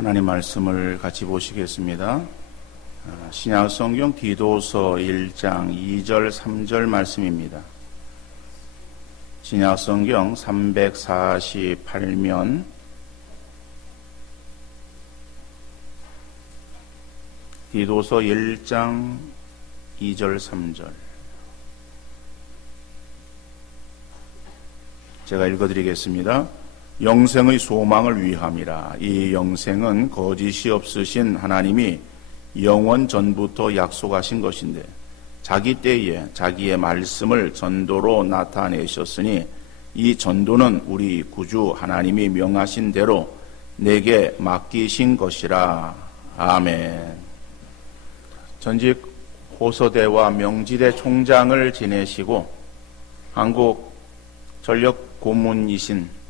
하나님 말씀을 같이 보시겠습니다. 신약성경 디도서 1장 2절 3절 말씀입니다. 신약성경 348면 디도서 1장 2절 3절 제가 읽어드리겠습니다. 영생의 소망을 위함이라. 이 영생은 거짓이 없으신 하나님이 영원 전부터 약속하신 것인데 자기 때에 자기의 말씀을 전도로 나타내셨으니 이 전도는 우리 구주 하나님이 명하신 대로 내게 맡기신 것이라. 아멘. 전직 호서대와 명지대 총장을 지내시고 한국 전력 고문이시며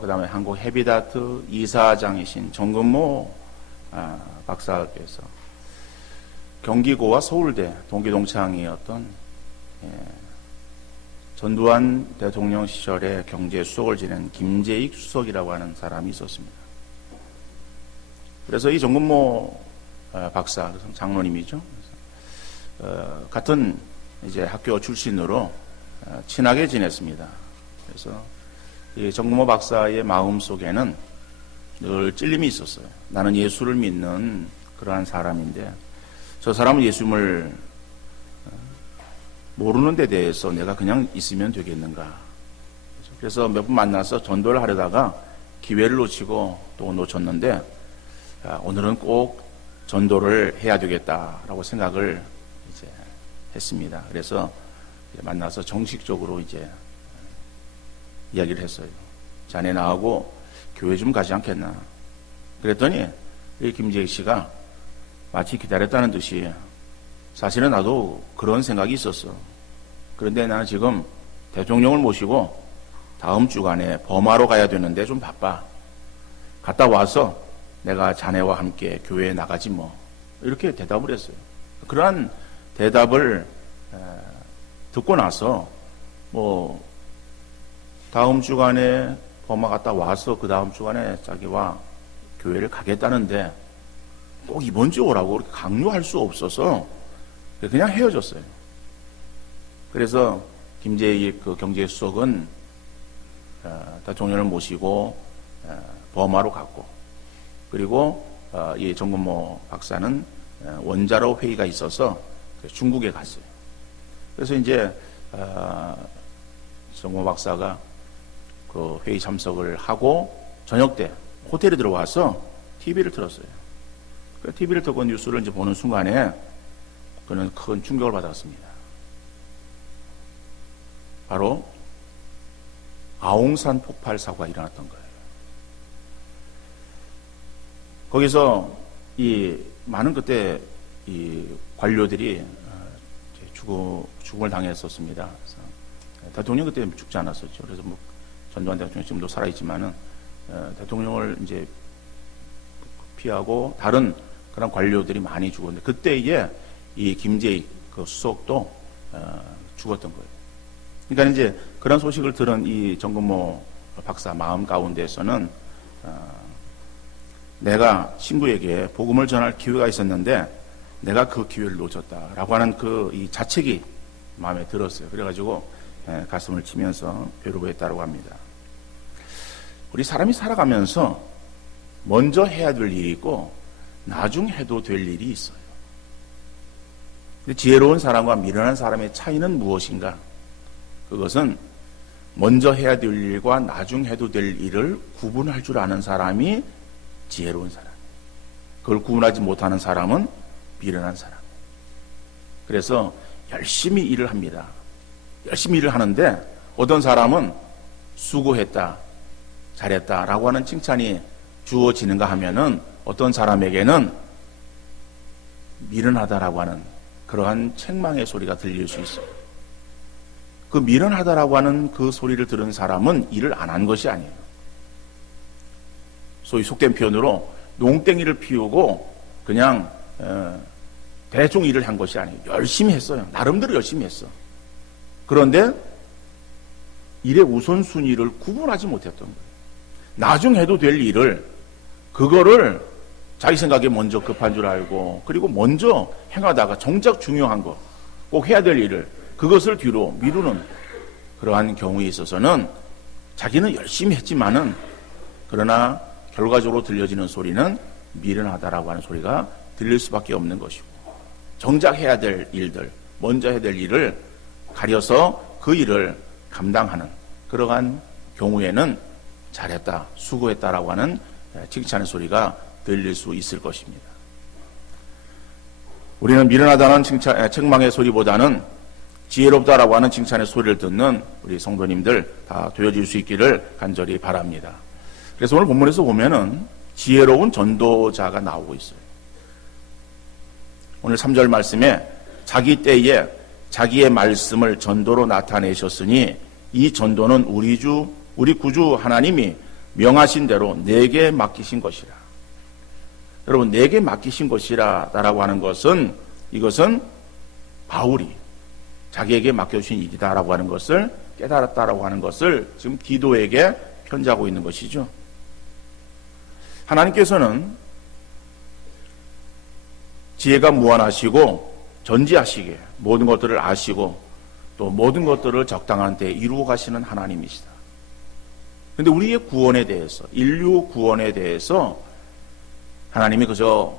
그 다음에 한국 헤비다트 이사장이신 정근모 박사께서 경기고와 서울대 동기동창이었던 전두환 대통령 시절에 경제수석을 지낸 김재익 수석이라고 하는 사람이 있었습니다. 그래서 이 정근모 박사, 장로님이죠. 같은 이제 학교 출신으로 친하게 지냈습니다. 그래서 이 정근모 박사의 마음 속에는 늘 찔림이 있었어요. 나는 예수를 믿는 그러한 사람인데 저 사람은 예수님을 모르는 데 대해서 내가 그냥 있으면 되겠는가. 그래서 몇 번 만나서 전도를 하려다가 기회를 놓치고 또 놓쳤는데 오늘은 꼭 전도를 해야 되겠다라고 생각을 이제 했습니다. 그래서 만나서 정식적으로 이제 이야기를 했어요. 자네 나하고 교회 좀 가지 않겠나. 그랬더니 이 김재익 씨가 마치 기다렸다는 듯이 사실은 나도 그런 생각이 있었어. 그런데 나는 지금 대통령을 모시고 다음 주간에 버마로 가야 되는데 좀 바빠. 갔다 와서 내가 자네와 함께 교회에 나가지 뭐. 이렇게 대답을 했어요. 그러한 대답을 듣고 나서 뭐 다음 주간에 버마 갔다 와서 그 다음 주간에 자기와 교회를 가겠다는데 꼭 이번 주에 오라고 그렇게 강요할 수 없어서 그냥 헤어졌어요. 그래서 김재익 그 경제수석은 대통령을 모시고 버마로 갔고, 그리고 이 정근모 박사는 원자로 회의가 있어서 중국에 갔어요. 그래서 이제 정근모 박사가 그 회의 참석을 하고 저녁 때 호텔에 들어와서 TV를 틀었어요. 그 TV를 틀고 뉴스를 이제 보는 순간에 그는 큰 충격을 받았습니다. 바로 아웅산 폭발 사고가 일어났던 거예요. 거기서 이 많은 그때 이 관료들이 죽음을 당했었습니다. 그래서 대통령 그때 죽지 않았었죠. 그래서 뭐 전두환 대통령 지금도 살아있지만은 대통령을 이제 피하고 다른 그런 관료들이 많이 죽었는데 그때에 이 김재익 그 수석도 죽었던 거예요. 그러니까 이제 그런 소식을 들은 이 정근모 박사 마음 가운데에서는 내가 친구에게 복음을 전할 기회가 있었는데 내가 그 기회를 놓쳤다라고 하는 그 이 자책이 마음에 들었어요. 그래가지고 가슴을 치면서 괴로워했다고 합니다. 우리 사람이 살아가면서 먼저 해야 될 일이 있고 나중 해도 될 일이 있어요. 근데 지혜로운 사람과 미련한 사람의 차이는 무엇인가? 그것은 먼저 해야 될 일과 나중 해도 될 일을 구분할 줄 아는 사람이 지혜로운 사람. 그걸 구분하지 못하는 사람은 미련한 사람. 그래서 열심히 일을 합니다. 열심히 일을 하는데 어떤 사람은 수고했다, 잘했다라고 하는 칭찬이 주어지는가 하면은 어떤 사람에게는 미련하다라고 하는 그러한 책망의 소리가 들릴 수 있어요. 그 미련하다라고 하는 그 소리를 들은 사람은 일을 안 한 것이 아니에요. 소위 속된 표현으로 농땡이를 피우고 그냥 대충 일을 한 것이 아니에요. 열심히 했어요. 나름대로 열심히 했어. 그런데 일의 우선순위를 구분하지 못했던 거예요. 나중 해도 될 일을 그거를 자기 생각에 먼저 급한 줄 알고, 그리고 먼저 행하다가 정작 중요한 거, 꼭 해야 될 일을, 그것을 뒤로 미루는 그러한 경우에 있어서는 자기는 열심히 했지만은, 그러나 결과적으로 들려지는 소리는 미련하다라고 하는 소리가 들릴 수밖에 없는 것이고, 정작 해야 될 일들, 먼저 해야 될 일을 가려서 그 일을 감당하는 그러한 경우에는 잘했다, 수고했다라고 하는 칭찬의 소리가 들릴 수 있을 것입니다. 우리는 미련하다는 책망의 소리보다는 지혜롭다라고 하는 칭찬의 소리를 듣는 우리 성도님들 다 되어질 수 있기를 간절히 바랍니다. 그래서 오늘 본문에서 보면은 지혜로운 전도자가 나오고 있어요. 오늘 3절 말씀에 자기 때에 자기의 말씀을 전도로 나타내셨으니 이 전도는 우리 구주 하나님이 명하신 대로 내게 맡기신 것이라. 여러분, 내게 맡기신 것이라라고 하는 것은, 이것은 바울이 자기에게 맡겨주신 일이다라고 하는 것을 깨달았다라고 하는 것을 지금 디도에게 편지하고 있는 것이죠. 하나님께서는 지혜가 무한하시고 전지하시게 모든 것들을 아시고 또 모든 것들을 적당한 때에 이루어 가시는 하나님이시다. 그런데 우리의 구원에 대해서, 인류 구원에 대해서 하나님이 그저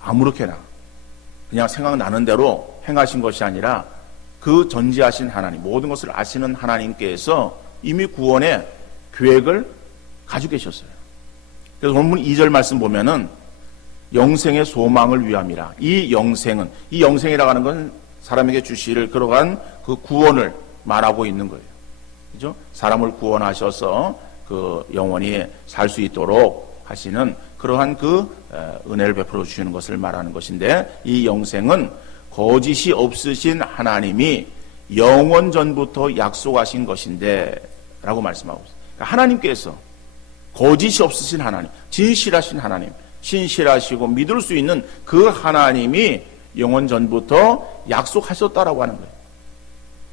아무렇게나 그냥 생각나는 대로 행하신 것이 아니라 그 전지하신 하나님, 모든 것을 아시는 하나님께서 이미 구원의 계획을 가지고 계셨어요. 그래서 본문 2절 말씀 보면은 영생의 소망을 위함이라. 이 영생이라고 하는 건 사람에게 주실 그러한 그 구원을 말하고 있는 거예요. 그죠? 사람을 구원하셔서 그 영원히 살 수 있도록 하시는 그러한 그 은혜를 베풀어 주시는 것을 말하는 것인데, 이 영생은 거짓이 없으신 하나님이 영원 전부터 약속하신 것인데 라고 말씀하고 있어요. 그러니까 하나님께서 거짓이 없으신 하나님, 진실하신 하나님, 신실하시고 믿을 수 있는 그 하나님이 영원 전부터 약속하셨다라고 하는 거예요.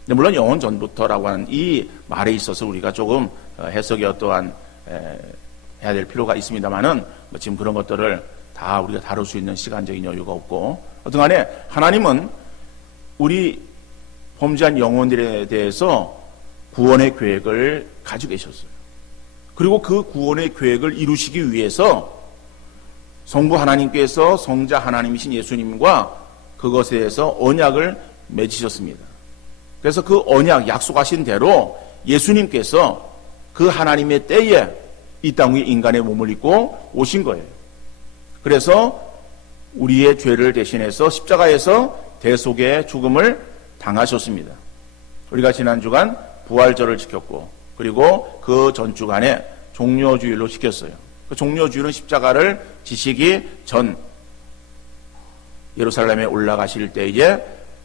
근데 물론 영원 전부터라고 하는 이 말에 있어서 우리가 조금 해석이 어떠한 해야 될 필요가 있습니다만은 지금 그런 것들을 다 우리가 다룰 수 있는 시간적인 여유가 없고, 어떠간에 하나님은 우리 범죄한 영혼들에 대해서 구원의 계획을 가지고 계셨어요. 그리고 그 구원의 계획을 이루시기 위해서 성부 하나님께서 성자 하나님이신 예수님과 그것에 대해서 언약을 맺으셨습니다. 그래서 그 언약, 약속하신 대로 예수님께서 그 하나님의 때에 이 땅 위에 인간의 몸을 입고 오신 거예요. 그래서 우리의 죄를 대신해서 십자가에서 대속의 죽음을 당하셨습니다. 우리가 지난 주간 부활절을 지켰고, 그리고 그 전 주간에 종려주일로 지켰어요. 그 종려주일은 십자가를 지시기 전 예루살렘에 올라가실 때에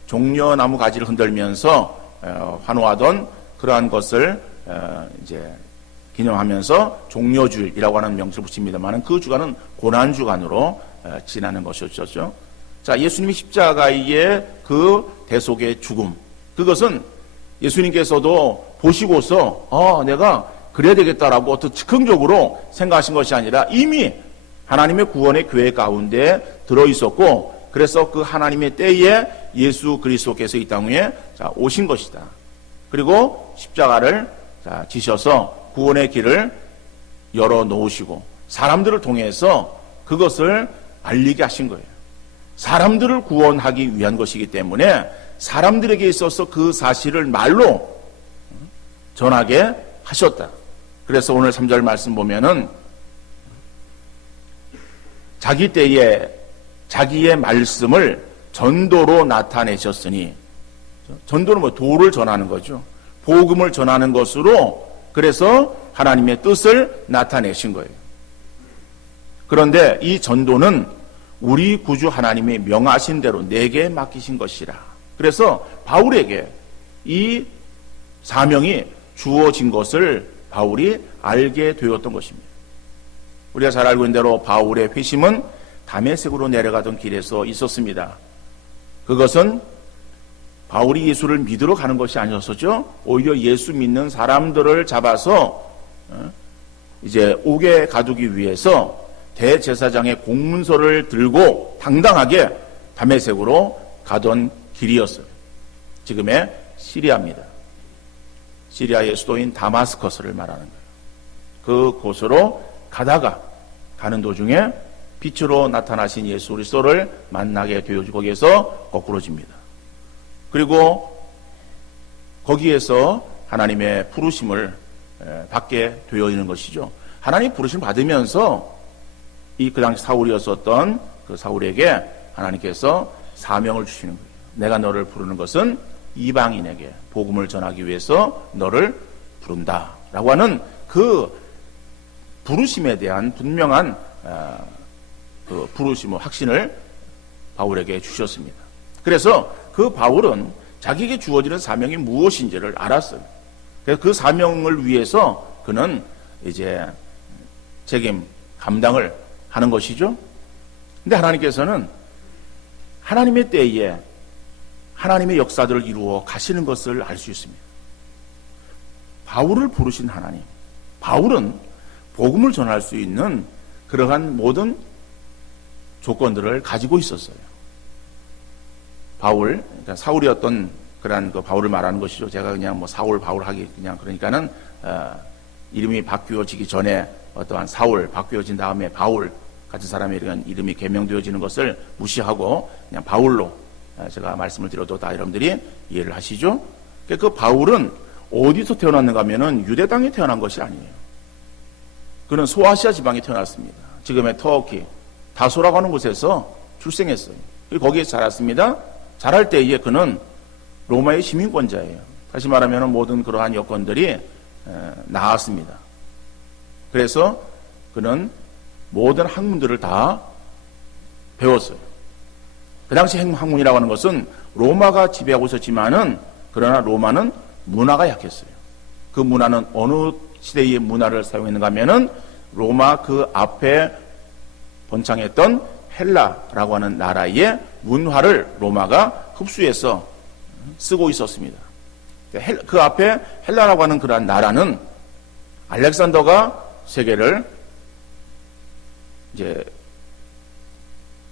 종려나무 가지를 흔들면서 환호하던 그러한 것을 이제 기념하면서 종려주일이라고 하는 명칭을 붙입니다만, 그 주간은 고난주간으로 지나는 것이었죠. 자, 예수님이 십자가의 그 대속의 죽음, 그것은 예수님께서도 보시고서 내가 그래야 되겠다라고 어떤 즉흥적으로 생각하신 것이 아니라 이미 하나님의 구원의 계획 가운데 들어있었고, 그래서 그 하나님의 때에 예수 그리스도께서 이 땅 위에 오신 것이다. 그리고 십자가를 지셔서 구원의 길을 열어놓으시고 사람들을 통해서 그것을 알리게 하신 거예요. 사람들을 구원하기 위한 것이기 때문에 사람들에게 있어서 그 사실을 말로 전하게 하셨다. 그래서 오늘 3절 말씀 보면은 자기 때에 자기의 말씀을 전도로 나타내셨으니, 전도는 뭐 도를 전하는 거죠. 복음을 전하는 것으로, 그래서 하나님의 뜻을 나타내신 거예요. 그런데 이 전도는 우리 구주 하나님이 명하신 대로 내게 맡기신 것이라. 그래서 바울에게 이 사명이 주어진 것을 바울이 알게 되었던 것입니다. 우리가 잘 알고 있는 대로 바울의 회심은 다메섹으로 내려가던 길에서 있었습니다. 그것은 바울이 예수를 믿으러 가는 것이 아니었었죠. 오히려 예수 믿는 사람들을 잡아서 이제 옥에 가두기 위해서 대제사장의 공문서를 들고 당당하게 다메섹으로 가던 길이었어요. 지금의 시리아입니다. 시리아의 수도인 다마스커스를 말하는 거예요. 그 곳으로 가다가 가는 도중에 빛으로 나타나신 예수 그리스도를 만나게 되어지고 거기에서 거꾸로집니다. 그리고 거기에서 하나님의 부르심을 받게 되어지는 것이죠. 하나님 부르심 받으면서 그 당시 사울이었었던 그 사울에게 하나님께서 사명을 주시는 거예요. 내가 너를 부르는 것은 이방인에게 복음을 전하기 위해서 너를 부른다 라고 하는 그 부르심에 대한 분명한 그 부르심, 확신을 바울에게 주셨습니다. 그래서 그 바울은 자기에게 주어지는 사명이 무엇인지를 알았어요. 그래서 그 사명을 위해서 그는 이제 책임, 감당을 하는 것이죠. 근데 하나님께서는 하나님의 때에 하나님의 역사들을 이루어 가시는 것을 알 수 있습니다. 바울을 부르신 하나님, 바울은 복음을 전할 수 있는 그러한 모든 조건들을 가지고 있었어요. 바울, 그러니까 사울이었던 그러한 그 바울을 말하는 것이죠. 제가 그냥 뭐 사울, 바울 하기 그냥 그러니까는 이름이 바뀌어지기 전에 어떠한 사울, 바뀌어진 다음에 바울 같은 사람의 이름이 개명되어지는 것을 무시하고 그냥 바울로 제가 말씀을 드려도 다 여러분들이 이해를 하시죠? 그 바울은 어디서 태어났는가 하면은 유대 땅에 태어난 것이 아니에요. 그는 소아시아 지방에 태어났습니다. 지금의 터키, 다소라고 하는 곳에서 출생했어요. 거기에 자랐습니다. 자랄 때에 그는 로마의 시민권자예요. 다시 말하면 모든 그러한 여건들이 나았습니다. 그래서 그는 모든 학문들을 다 배웠어요. 그 당시 학문이라고 하는 것은 로마가 지배하고 있었지만은 그러나 로마는 문화가 약했어요. 그 문화는 어느 시대의 문화를 사용했는가 하면은 로마 그 앞에 번창했던 헬라라고 하는 나라의 문화를 로마가 흡수해서 쓰고 있었습니다. 그 앞에 헬라라고 하는 그러한 나라는 알렉산더가 세계를 이제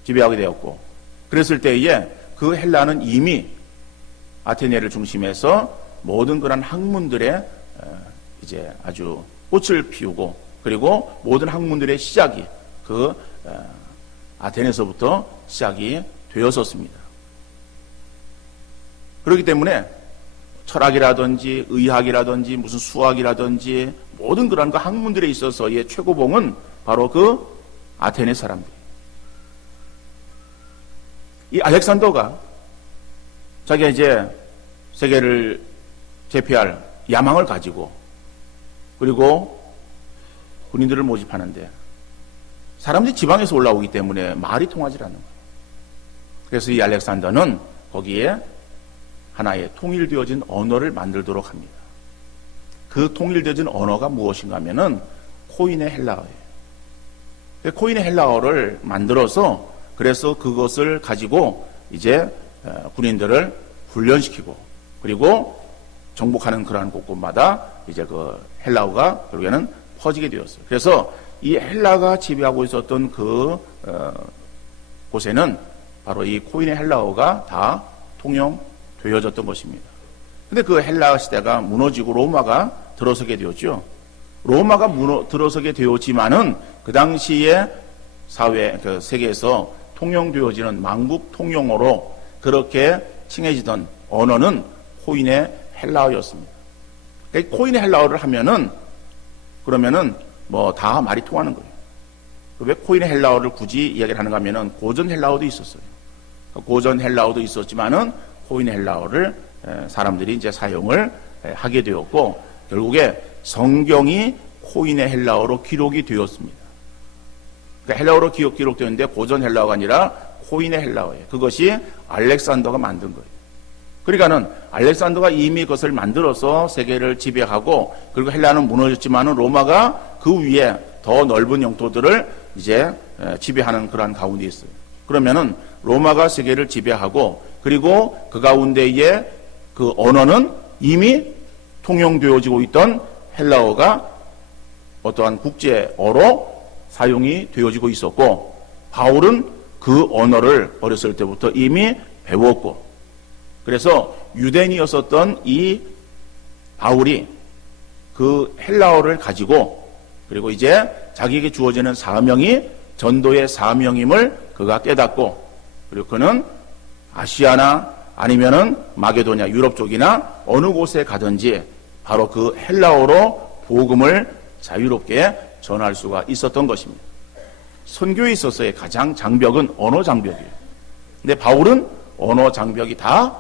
지배하게 되었고, 그랬을 때에 그 헬라는 이미 아테네를 중심해서 모든 그런 학문들의 이제 아주 꽃을 피우고, 그리고 모든 학문들의 시작이 그 아테네에서부터 시작이 되었었습니다. 그렇기 때문에 철학이라든지 의학이라든지 무슨 수학이라든지 모든 그런 그 학문들에 있어서의 최고봉은 바로 그 아테네 사람들. 이 알렉산더가 자기가 이제 세계를 제패할 야망을 가지고 그리고 군인들을 모집하는데 사람들이 지방에서 올라오기 때문에 말이 통하지 않는 거예요. 그래서 이 알렉산더는 거기에 하나의 통일되어진 언어를 만들도록 합니다. 그 통일되어진 언어가 무엇인가 하면은 코인의 헬라어예요. 코인의 헬라어를 만들어서 그래서 그것을 가지고 이제 군인들을 훈련시키고 그리고 정복하는 그러한 곳곳마다 이제 그 헬라어가 결국에는 퍼지게 되었어요. 그래서 이 헬라가 지배하고 있었던 그 곳에는 바로 이 코인의 헬라어가 다 통용되어졌던 것입니다. 근데 그 헬라 시대가 무너지고 로마가 들어서게 되었죠. 로마가 들어서게 되었지만은 그 당시에 사회, 그 세계에서 통용되어지는 만국 통용어로 그렇게 칭해지던 언어는 코인의 헬라어였습니다. 그러니까 코인의 헬라어를 하면은 그러면은 뭐 다 말이 통하는 거예요. 왜 코인의 헬라어를 굳이 이야기를 하는가 하면은 고전 헬라어도 있었어요. 고전 헬라어도 있었지만은 코인의 헬라어를 사람들이 이제 사용을 하게 되었고 결국에 성경이 코인의 헬라어로 기록이 되었습니다. 그러니까 헬라어로 기록되었는데 고전 헬라어가 아니라 코인의 헬라어예요. 그것이 알렉산더가 만든 거예요. 그러니까는 알렉산더가 이미 그것을 만들어서 세계를 지배하고 그리고 헬라는 무너졌지만은 로마가 그 위에 더 넓은 영토들을 이제 지배하는 그러한 가운데 있어요. 그러면은 로마가 세계를 지배하고 그리고 그 가운데에 그 언어는 이미 통용되어지고 있던 헬라어가 어떠한 국제어로 사용이 되어지고 있었고, 바울은 그 언어를 어렸을 때부터 이미 배웠고, 그래서 유대인이었었던 이 바울이 그 헬라어를 가지고, 그리고 이제 자기에게 주어지는 사명이 전도의 사명임을 그가 깨닫고, 그리고 그는 아시아나 아니면은 마게도냐 유럽 쪽이나 어느 곳에 가든지 바로 그 헬라어로 복음을 자유롭게 전할 수가 있었던 것입니다. 선교에 있어서의 가장 장벽은 언어 장벽이에요. 근데 바울은 언어 장벽이 다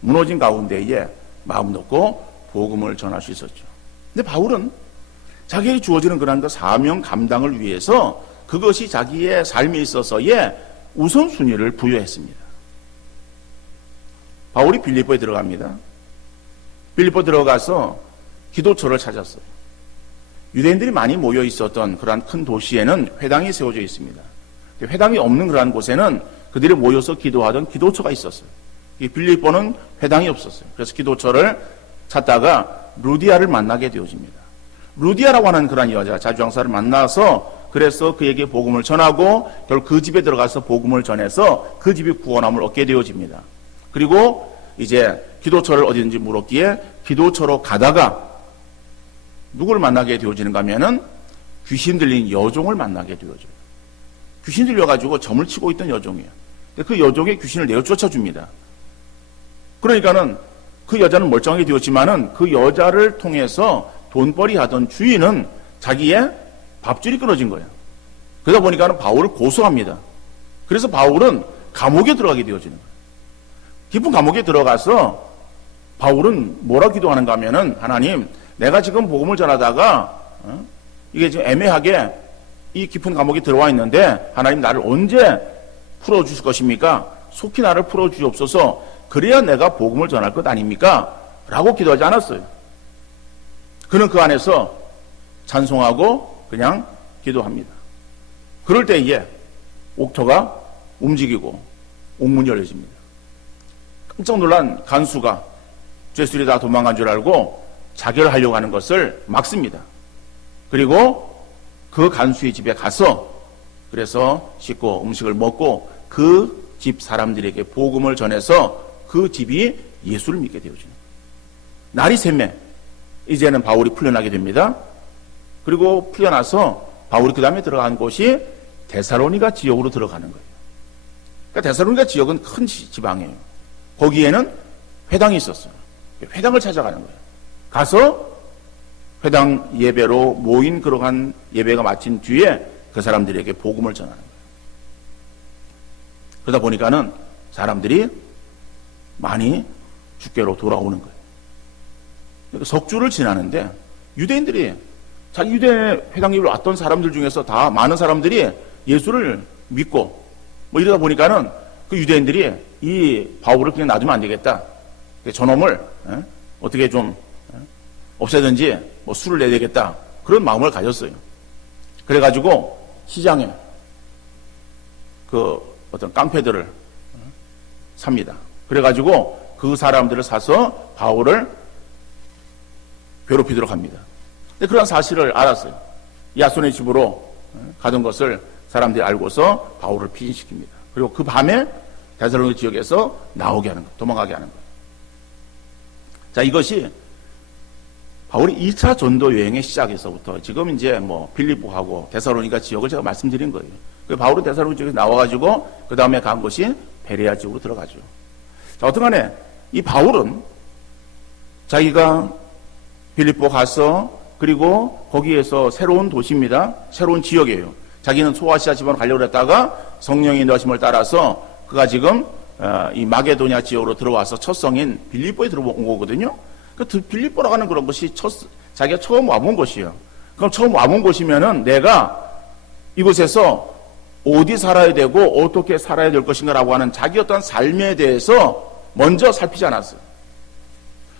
무너진 가운데에 마음 놓고 복음을 전할 수 있었죠. 근데 바울은 자기에게 주어지는 그런 그 사명 감당을 위해서 그것이 자기의 삶에 있어서의 우선순위를 부여했습니다. 바울이 빌립보에 들어갑니다. 빌립보 들어가서 기도처를 찾았어요. 유대인들이 많이 모여 있었던 그러한 큰 도시에는 회당이 세워져 있습니다. 회당이 없는 그러한 곳에는 그들이 모여서 기도하던 기도처가 있었어요. 이 빌립보는 회당이 없었어요. 그래서 기도처를 찾다가 루디아를 만나게 되어집니다. 루디아라고 하는 그러한 여자, 자주장사를 만나서 그래서 그에게 복음을 전하고 결국 그 집에 들어가서 복음을 전해서 그 집이 구원함을 얻게 되어집니다. 그리고 이제 기도처를 어디든지 물었기에 기도처로 가다가 누구를 만나게 되어지는가 하면은 귀신 들린 여종을 만나게 되어져요. 귀신 들려가지고 점을 치고 있던 여종이에요. 그 여종의 귀신을 내어 쫓아줍니다. 그러니까는 그 여자는 멀쩡하게 되었지만은 그 여자를 통해서 돈벌이 하던 주인은 자기의 밥줄이 끊어진 거예요. 그러다 보니까는 바울을 고소합니다. 그래서 바울은 감옥에 들어가게 되어지는 거예요. 깊은 감옥에 들어가서 바울은 뭐라 기도하는가 하면은 하나님, 내가 지금 복음을 전하다가 이게 지금 애매하게 이 깊은 감옥에 들어와 있는데 하나님 나를 언제 풀어주실 것입니까? 속히 나를 풀어주옵소서. 그래야 내가 복음을 전할 것 아닙니까? 라고 기도하지 않았어요. 그는 그 안에서 찬송하고 그냥 기도합니다. 그럴 때에 옥토가 움직이고 옥문이 열려집니다. 깜짝 놀란 간수가 죄수들이 다 도망간 줄 알고 자결하려고 하는 것을 막습니다. 그리고 그 간수의 집에 가서 그래서 씻고 음식을 먹고 그 집 사람들에게 복음을 전해서 그 집이 예수를 믿게 되어지는 거예요. 날이 샘매 이제는 바울이 풀려나게 됩니다. 그리고 풀려나서 바울이 그 다음에 들어간 곳이 데살로니가 지역으로 들어가는 거예요. 그러니까 데살로니가 지역은 큰 지방이에요. 거기에는 회당이 있었어요. 회당을 찾아가는 거예요. 가서 회당 예배로 모인 그러한 예배가 마친 뒤에 그 사람들에게 복음을 전하는 거예요. 그러다 보니까는 사람들이 많이 주께로 돌아오는 거예요. 그러니까 석주를 지나는데 유대인들이 자기 유대 회당으로 왔던 사람들 중에서 다 많은 사람들이 예수를 믿고 뭐 이러다 보니까는 그 유대인들이 이 바울을 그냥 놔두면 안 되겠다. 저놈을 어떻게 좀 없애든지 뭐 술을 내야 되겠다. 그런 마음을 가졌어요. 그래가지고 시장에 그 어떤 깡패들을 삽니다. 그래가지고 그 사람들을 사서 바울을 괴롭히도록 합니다. 근데 그런 사실을 알았어요. 야손의 집으로 가던 것을 사람들이 알고서 바울을 피신시킵니다. 그리고 그 밤에 데살로니가 지역에서 나오게 하는 거예요. 도망가게 하는 거예요. 자, 이것이 바울이 2차 전도 여행의 시작에서부터 지금 이제 뭐 빌립보하고 데살로니가 지역을 제가 말씀드린 거예요. 그 바울은 데살로니가 지역에서 나와가지고 그 다음에 간 곳이 베레아 지역으로 들어가죠. 자, 어떡하네. 이 바울은 자기가 빌립보 가서 그리고 거기에서 새로운 도시입니다. 새로운 지역이에요. 자기는 소아시아 지방으로 가려고 했다가 성령의 인도하심을 따라서 그가 지금 이 마게도냐 지역으로 들어와서 첫 성인 빌립보에 들어온 거거든요. 그 빌립보라고 하는 그런 것이 자기가 처음 와본 곳이에요. 그럼 처음 와본 곳이면은 내가 이곳에서 어디 살아야 되고 어떻게 살아야 될 것인가라고 하는 자기 어떤 삶에 대해서 먼저 살피지 않았어요.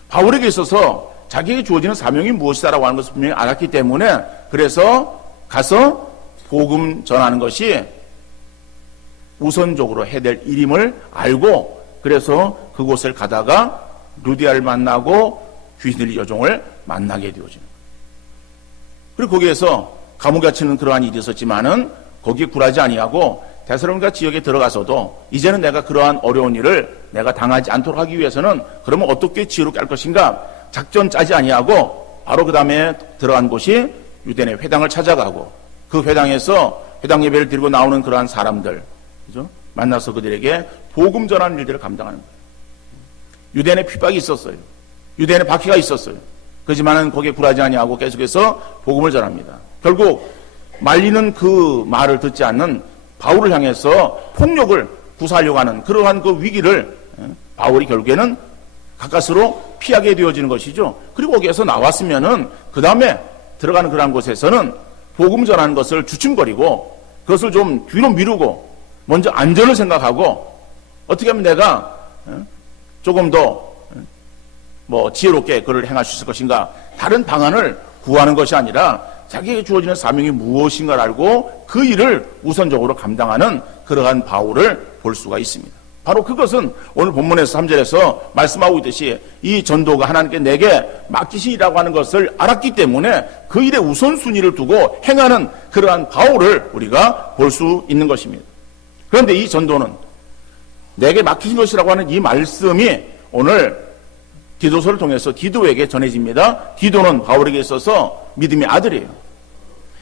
바울에게 있어서 자기에게 주어지는 사명이 무엇이다라고 하는 것을 분명히 알았기 때문에 그래서 가서 복음 전하는 것이 우선적으로 해야 될 일임을 알고 그래서 그곳을 가다가 루디아를 만나고 귀신 들린 여종을 만나게 되어지는 거예요. 그리고 거기에서 감옥에 갇히는 그러한 일이 있었지만은 거기에 굴하지 아니하고 데살로니가 지역에 들어가서도 이제는 내가 그러한 어려운 일을 내가 당하지 않도록 하기 위해서는 그러면 어떻게 지혜롭게 할 것인가 작전 짜지 아니하고 바로 그 다음에 들어간 곳이 유대인의 회당을 찾아가고 그 회당에서 회당 예배를 드리고 나오는 그러한 사람들, 그죠? 만나서 그들에게 복음 전하는 일들을 감당하는 거예요. 유대인의 핍박이 있었어요. 유대인의 박해가 있었어요. 그렇지만은 거기에 굴하지 아니하고 계속해서 복음을 전합니다. 결국 말리는 그 말을 듣지 않는 바울을 향해서 폭력을 구사하려고 하는 그러한 그 위기를 바울이 결국에는 가까스로 피하게 되어지는 것이죠. 그리고 거기에서 나왔으면은 그 다음에 들어가는 그러한 곳에서는 복음 전하는 것을 주춤거리고 그것을 좀 뒤로 미루고 먼저 안전을 생각하고 어떻게 하면 내가 조금 더 지혜롭게 그를 행할 수 있을 것인가 다른 방안을 구하는 것이 아니라 자기에게 주어지는 사명이 무엇인가를 알고 그 일을 우선적으로 감당하는 그러한 바울을 볼 수가 있습니다. 바로 그것은 오늘 본문에서 3절에서 말씀하고 있듯이 이 전도가 하나님께 내게 맡기시라고 하는 것을 알았기 때문에 그 일의 우선순위를 두고 행하는 그러한 바울을 우리가 볼 수 있는 것입니다. 그런데 이 전도는 내게 맡기신 것이라고 하는 이 말씀이 오늘 디도서를 통해서 디도에게 전해집니다. 디도는 바울에게 있어서 믿음의 아들이에요.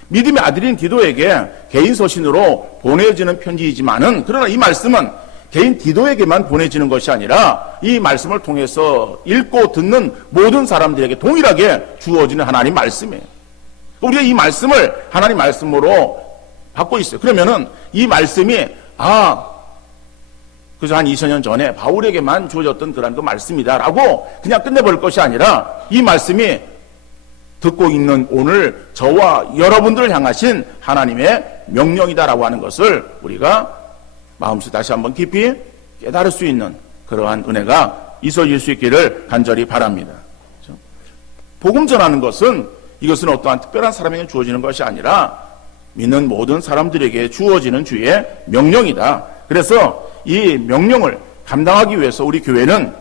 믿음의 아들인 디도에게 개인 서신으로 보내지는 편지이지만은 그러나 이 말씀은 개인 디도에게만 보내지는 것이 아니라 이 말씀을 통해서 읽고 듣는 모든 사람들에게 동일하게 주어지는 하나님 말씀이에요. 우리가 이 말씀을 하나님 말씀으로 받고 있어요. 그러면은 이 말씀이 그저 한 2000년 전에 바울에게만 주어졌던 그런 그 말씀이다라고 그냥 끝내버릴 것이 아니라 이 말씀이 듣고 있는 오늘 저와 여러분들을 향하신 하나님의 명령이다라고 하는 것을 우리가 마음속에 다시 한번 깊이 깨달을 수 있는 그러한 은혜가 있어질 수 있기를 간절히 바랍니다. 그렇죠? 복음 전하는 것은 이것은 어떠한 특별한 사람에게 주어지는 것이 아니라 믿는 모든 사람들에게 주어지는 주의 명령이다. 그래서 이 명령을 감당하기 위해서 우리 교회는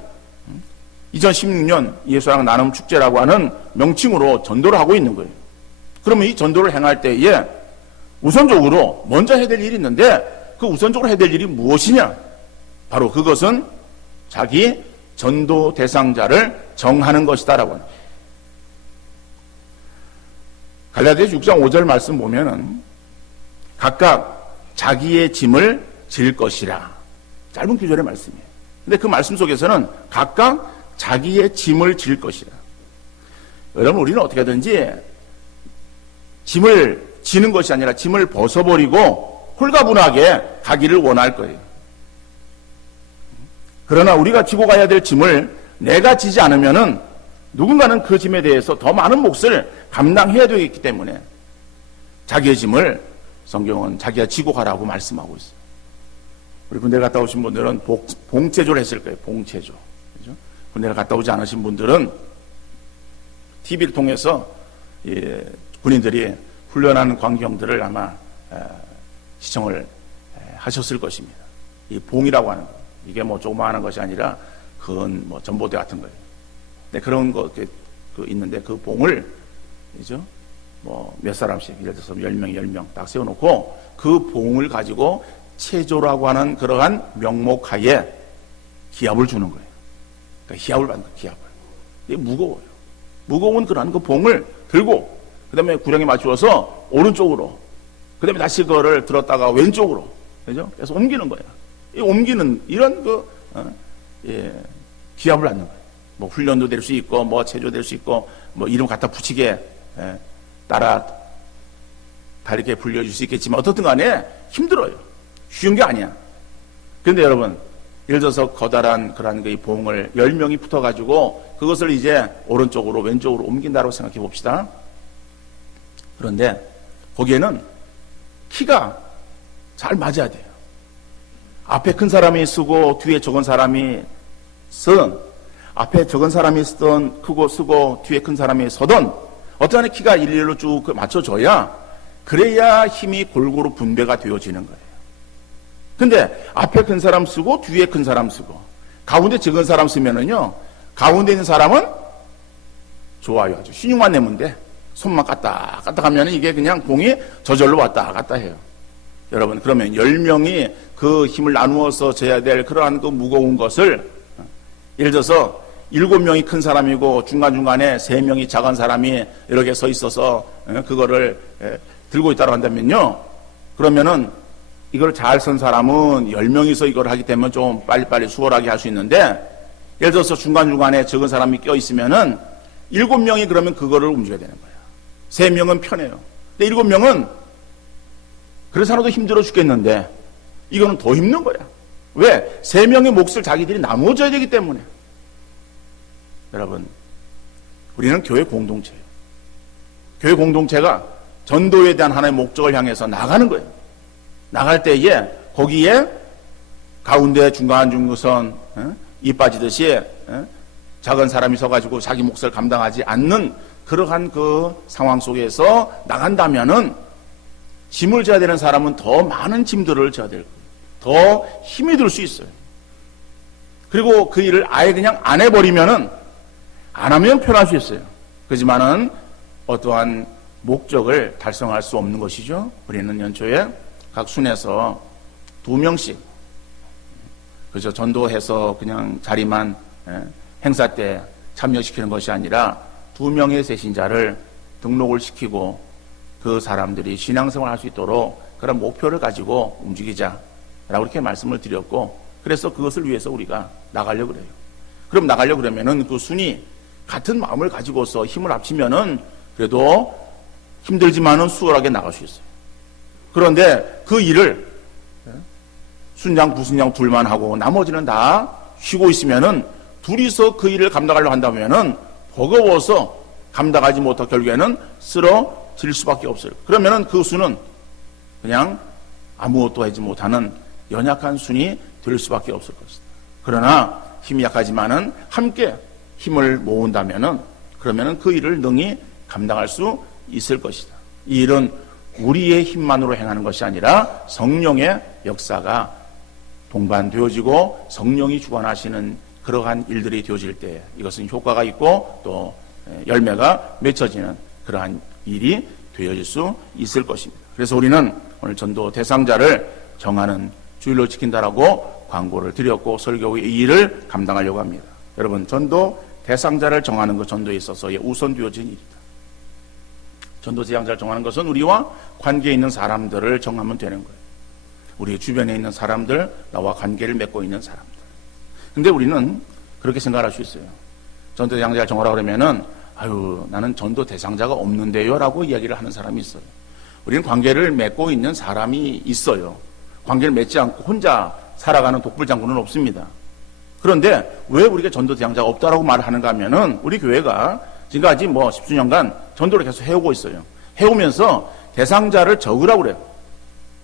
2016년 예수랑 나눔 축제라고 하는 명칭으로 전도를 하고 있는 거예요. 그러면 이 전도를 행할 때에 우선적으로 먼저 해야 될 일이 있는데 그 우선적으로 해야 될 일이 무엇이냐? 바로 그것은 자기 전도 대상자를 정하는 것이다라고 합니다. 갈라디아서 6장 5절 말씀 보면은 각각 자기의 짐을 질 것이라. 짧은 구절의 말씀이에요. 근데 그 말씀 속에서는 각각 자기의 짐을 질 것이라. 여러분, 우리는 어떻게 하든지 짐을 지는 것이 아니라 짐을 벗어버리고 홀가분하게 가기를 원할 거예요. 그러나 우리가 지고 가야 될 짐을 내가 지지 않으면은 누군가는 그 짐에 대해서 더 많은 몫을 감당해야 되겠기 때문에 자기의 짐을 성경은 자기가 지고 가라고 말씀하고 있어요. 우리 군대 갔다 오신 분들은 봉체조를 했을 거예요. 봉체조. 그죠? 군대를 갔다 오지 않으신 분들은 TV를 통해서 군인들이 훈련하는 광경들을 아마 시청을 하셨을 것입니다. 이 봉이라고 하는 거. 이게 뭐 조그마한 것이 아니라 큰 뭐 전봇대 같은 거예요. 근데 그런 거 있는데 그 봉을, 그죠? 뭐 몇 사람씩, 예를 들어서 10명 딱 세워놓고 그 봉을 가지고 체조라고 하는 그러한 명목하에 기합을 주는 거예요. 그러니까 기합을 받는 거예요, 기합을. 이게 무거워요. 무거운 그러한 그 봉을 들고, 그 다음에 구령에 맞추어서 오른쪽으로, 그 다음에 다시 그거를 들었다가 왼쪽으로, 그죠? 그래서 옮기는 거예요. 이 옮기는 이런 기합을 받는 거예요. 뭐 훈련도 될 수 있고, 뭐 체조 될 수 있고, 뭐 이름 갖다 붙이게, 따라 다 이렇게 불려줄 수 있겠지만, 어떻든 간에 힘들어요. 쉬운 게 아니야. 그런데 여러분, 예를 들어서 커다란 그런 이 봉을 10명이 붙어가지고 그것을 이제 오른쪽으로 왼쪽으로 옮긴다고 생각해 봅시다. 그런데 거기에는 키가 잘 맞아야 돼요. 앞에 큰 사람이 쓰고 뒤에 적은 사람이 쓰든, 앞에 적은 사람이 쓰든 크고 쓰고 뒤에 큰 사람이 서든 어떠한 키가 일일로 쭉 맞춰줘야, 그래야 힘이 골고루 분배가 되어지는 거예요. 근데 앞에 큰 사람 쓰고 뒤에 큰 사람 쓰고 가운데 적은 사람 쓰면은요, 가운데 있는 사람은 좋아요. 아주 신용만 내면 돼. 손만 까딱 하면 이게 그냥 공이 저절로 왔다 갔다 해요. 여러분, 그러면 10명이 그 힘을 나누어서 져야 될 그러한 그 무거운 것을, 예를 들어서 7명이 큰 사람이고 중간중간에 3명이 작은 사람이 이렇게 서 있어서 그거를 들고 있다고 한다면요, 그러면은 이걸 잘 쓴 사람은 10명이서 이걸 하기 때문에 좀 빨리빨리 수월하게 할 수 있는데, 예를 들어서 중간중간에 적은 사람이 껴있으면은 7명이 그러면 그거를 움직여야 되는 거예요. 3명은 편해요. 근데 7명은 그런 사람도 힘들어 죽겠는데 이거는 더 힘든 거야. 왜? 3명의 몫을 자기들이 나누어져야 되기 때문에. 여러분, 우리는 교회 공동체예요. 교회 공동체가 전도에 대한 하나의 목적을 향해서 나가는 거예요. 나갈 때에 거기에 가운데 중간 이 빠지듯이 작은 사람이 서가지고 자기 몫을 감당하지 않는 그러한 그 상황 속에서 나간다면은 짐을 져야 되는 사람은 더 많은 짐들을 져야 될 거예요. 더 힘이 들 수 있어요. 그리고 그 일을 아예 그냥 안 해버리면은, 안 하면 편할 수 있어요. 그렇지만은 어떠한 목적을 달성할 수 없는 것이죠. 우리는 연초에 각 순에서 2명씩, 그죠, 전도해서 그냥 자리만 행사 때 참여시키는 것이 아니라 2명의 새신자를 등록을 시키고 그 사람들이 신앙생활을 할 수 있도록 그런 목표를 가지고 움직이자라고 이렇게 말씀을 드렸고, 그래서 그것을 위해서 우리가 나가려고 그래요. 그럼 나가려고 그러면은 그 순이 같은 마음을 가지고서 힘을 합치면은 그래도 힘들지만은 수월하게 나갈 수 있어요. 그런데 그 일을 순양, 부순양 둘만 하고 나머지는 다 쉬고 있으면은, 둘이서 그 일을 감당하려고 한다면은 버거워서 감당하지 못하고 결국에는 쓰러질 수밖에 없어요. 그러면은 그 수는 그냥 아무것도 하지 못하는 연약한 순이 될 수밖에 없을 것이다. 그러나 힘이 약하지만은 함께 힘을 모은다면은, 그러면은 그 일을 능히 감당할 수 있을 것이다. 이 일은 우리의 힘만으로 행하는 것이 아니라 성령의 역사가 동반되어지고 성령이 주관하시는 그러한 일들이 되어질 때 이것은 효과가 있고 또 열매가 맺혀지는 그러한 일이 되어질 수 있을 것입니다. 그래서 우리는 오늘 전도 대상자를 정하는 주일로 지킨다라고 광고를 드렸고, 설교의 이 일을 감당하려고 합니다. 여러분, 전도 대상자를 정하는 것, 전도에 있어서의 우선되어진 일이다. 전도 대상자를 정하는 것은 우리와 관계에 있는 사람들을 정하면 되는 거예요. 우리 주변에 있는 사람들, 나와 관계를 맺고 있는 사람들. 근데 우리는 그렇게 생각할 수 있어요. 전도 대상자를 정하라 그러면은, 아유, 나는 전도 대상자가 없는데요 라고 이야기를 하는 사람이 있어요. 우리는 관계를 맺고 있는 사람이 있어요. 관계를 맺지 않고 혼자 살아가는 독불장군은 없습니다. 그런데 왜 우리가 전도 대상자가 없다라고 말을 하는가 하면은, 우리 교회가 지금까지 뭐 십수년간 전도를 계속 해오고 있어요. 해오면서 대상자를 적으라고 그래요.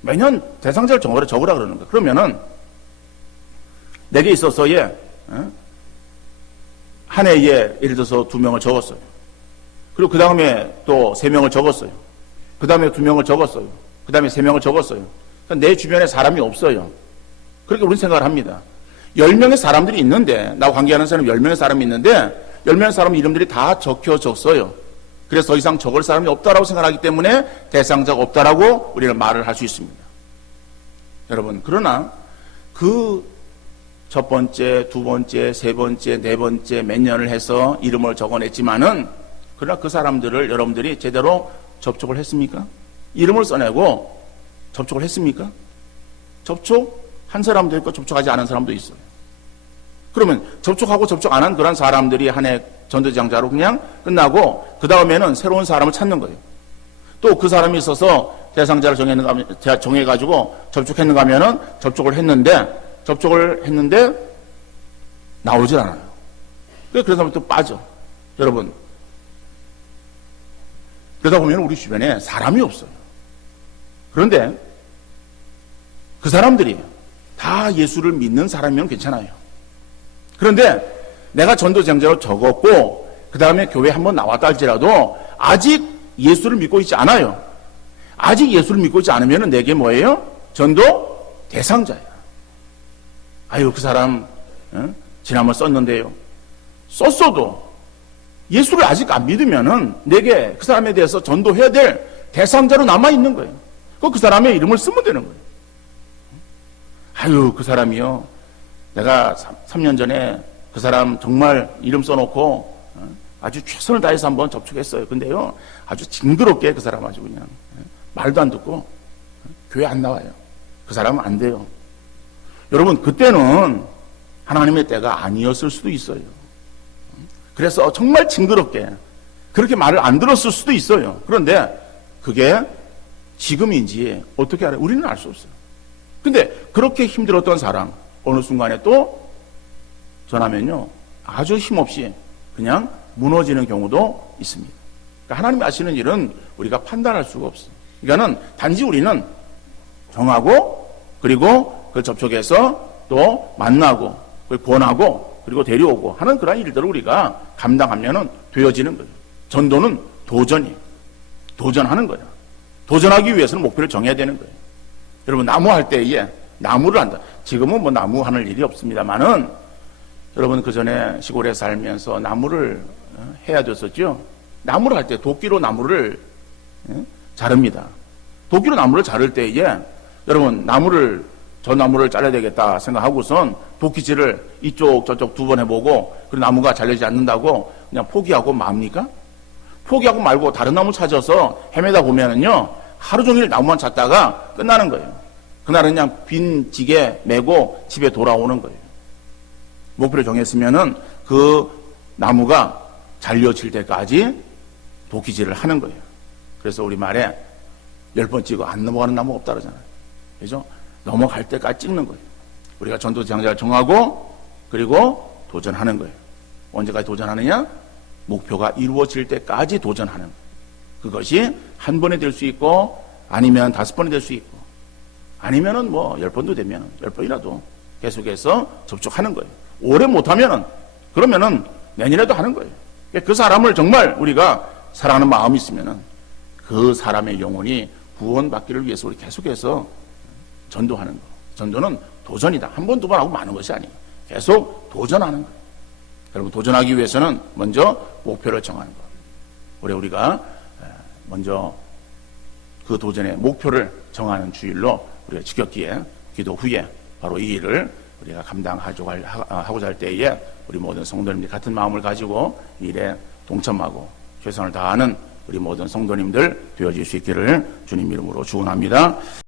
매년 대상자를 적으라 그러는 거예요. 그러면은 내게 있어서의 한 해에 예를 들어서 2명을 적었어요. 그리고 그 다음에 또 3명을 적었어요. 그 다음에 2명을 적었어요. 그 다음에 3명을 적었어요. 그러니까 내 주변에 사람이 없어요. 그렇게 우리는 생각을 합니다. 10명의 사람들이 있는데, 나와 관계하는 사람이 10명의 사람이 있는데 10명의 사람 이름들이 다 적혀졌어요. 그래서 더 이상 적을 사람이 없다라고 생각하기 때문에 대상자가 없다라고 우리는 말을 할 수 있습니다. 여러분, 그러나 그 첫 번째, 두 번째, 세 번째, 네 번째 몇 년을 해서 이름을 적어냈지만은, 그러나 그 사람들을 여러분들이 제대로 접촉을 했습니까? 이름을 써내고 접촉을 했습니까? 접촉한 사람도 있고 접촉하지 않은 사람도 있어요. 그러면 접촉하고 접촉 안 한 그런 사람들이 한 해 전도대상자로 그냥 끝나고 그 다음에는 새로운 사람을 찾는 거예요. 또 그 사람이 있어서 대상자를 정해가지고 접촉했는가 하면은 접촉을 했는데 나오질 않아요. 그래서 또 빠져. 여러분, 그러다 보면 우리 주변에 사람이 없어요. 그런데 그 사람들이 다 예수를 믿는 사람이면 괜찮아요. 그런데 내가 전도대상자로 적었고 그 다음에 교회 한번 나왔다 할지라도 아직 예수를 믿고 있지 않아요. 아직 예수를 믿고 있지 않으면 내게 뭐예요? 전도 대상자야. 아유, 그 사람 지난번 썼는데요. 썼어도 예수를 아직 안 믿으면은 내게 그 사람에 대해서 전도해야 될 대상자로 남아있는 거예요. 그 사람의 이름을 쓰면 되는 거예요. 아유, 그 사람이요. 내가 3년 전에 그 사람 정말 이름 써놓고 아주 최선을 다해서 한번 접촉했어요. 근데요, 아주 징그럽게 그 사람 아주 그냥 말도 안 듣고 교회 안 나와요. 그 사람은 안 돼요. 여러분, 그때는 하나님의 때가 아니었을 수도 있어요. 그래서 정말 징그럽게 그렇게 말을 안 들었을 수도 있어요. 그런데 그게 지금인지 어떻게 알아요? 우리는 알 수 없어요. 근데 그렇게 힘들었던 사람 어느 순간에 또 전하면요, 아주 힘없이 그냥 무너지는 경우도 있습니다. 그러니까 하나님이 하시는 일은 우리가 판단할 수가 없어요. 그러니까는 단지 우리는 정하고, 그리고 그걸 접촉해서 또 만나고, 그걸 권하고, 그리고 데려오고 하는 그런 일들을 우리가 감당하면은 되어지는 거예요. 전도는 도전이에요. 도전하는 거예요. 도전하기 위해서는 목표를 정해야 되는 거예요. 여러분, 나무 할 때에 나무를 한다. 지금은 뭐 나무 하는 일이 없습니다만은, 여러분, 그 전에 시골에 살면서 나무를 해야 됐었죠. 나무를 할 때 도끼로 나무를 자릅니다. 도끼로 나무를 자를 때에 여러분, 저 나무를 잘라야 되겠다 생각하고선 도끼질을 이쪽 저쪽 2번 해보고, 그리고 나무가 잘리지 않는다고 그냥 포기하고 맙니까? 포기하고 말고 다른 나무 찾아서 헤매다 보면은요, 하루 종일 나무만 찾다가 끝나는 거예요. 그날은 그냥 빈 지게 메고 집에 돌아오는 거예요. 목표를 정했으면은 그 나무가 잘려질 때까지 도끼질을 하는 거예요. 그래서 우리 말에 10번 찍어 안 넘어가는 나무 없다 그러잖아요. 그죠? 넘어갈 때까지 찍는 거예요. 우리가 전도 대상자를 정하고, 그리고 도전하는 거예요. 언제까지 도전하느냐? 목표가 이루어질 때까지 도전하는 거예요. 그것이 한 번에 될 수 있고, 아니면 5번이 될 수 있고, 아니면은 뭐 10번도 되면 10번이라도 계속해서 접촉하는 거예요. 오래 못하면은, 그러면은 내년에도 하는 거예요. 그 사람을 정말 우리가 사랑하는 마음이 있으면은 그 사람의 영혼이 구원받기를 위해서 우리 계속해서 전도하는 거. 전도는 도전이다. 한 번, 2번 하고 마는 것이 아니에요. 계속 도전하는 거예요. 여러분, 도전하기 위해서는 먼저 목표를 정하는 거. 우리가 먼저 그 도전의 목표를 정하는 주일로 우리가 지켰기에, 기도 후에 바로 이 일을 우리가 감당하고자 할 때에 우리 모든 성도님들이 같은 마음을 가지고 이 일에 동참하고 최선을 다하는 우리 모든 성도님들 되어질 수 있기를 주님 이름으로 축원합니다.